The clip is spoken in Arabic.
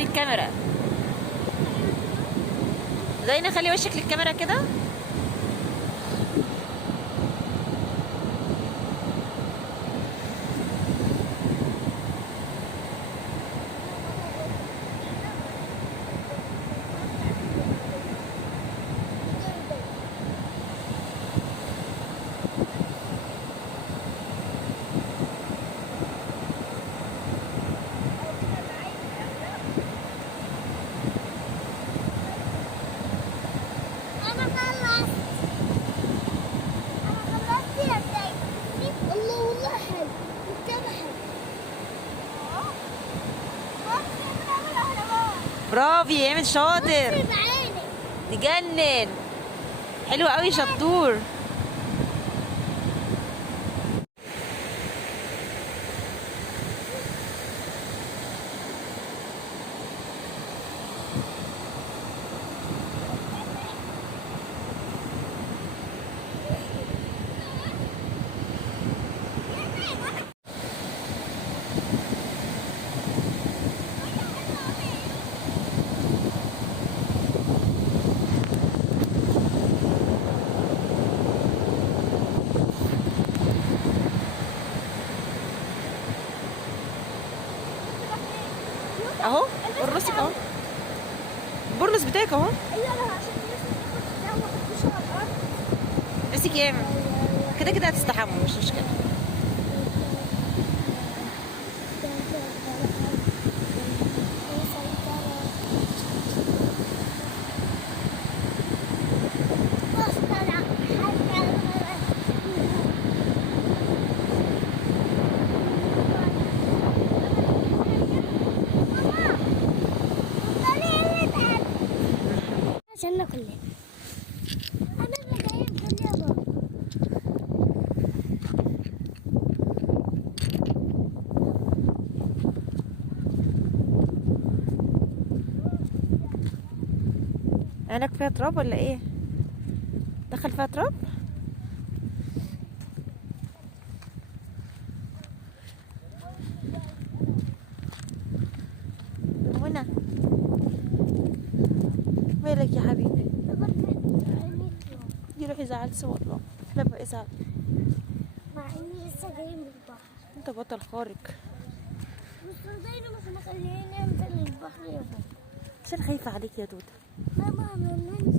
للكاميرا. زينة خلي وشك للكاميرا كده. برافو يا ايمن، شاطر. تجنن، حلو قوي، شطور. اهو برصك اهو، البرص بتاعك اهو. امسك يا ايمن، كده كده هتستحموا، مش مشكله. عشان كلنا انا اللي جاي الدنيا بابا. عينك فيها تراب ولا ايه؟ دخل فيها تراب. منى مالك يا حبيبي؟ يروح يزعل سوا والله. لا بقى يزعل مع اني لسه جاي من البحر. انت بطل خارق. بس دايما مش مخليني انزل البحر يا بابا عشان خايفه عليك يا دودة. ماما من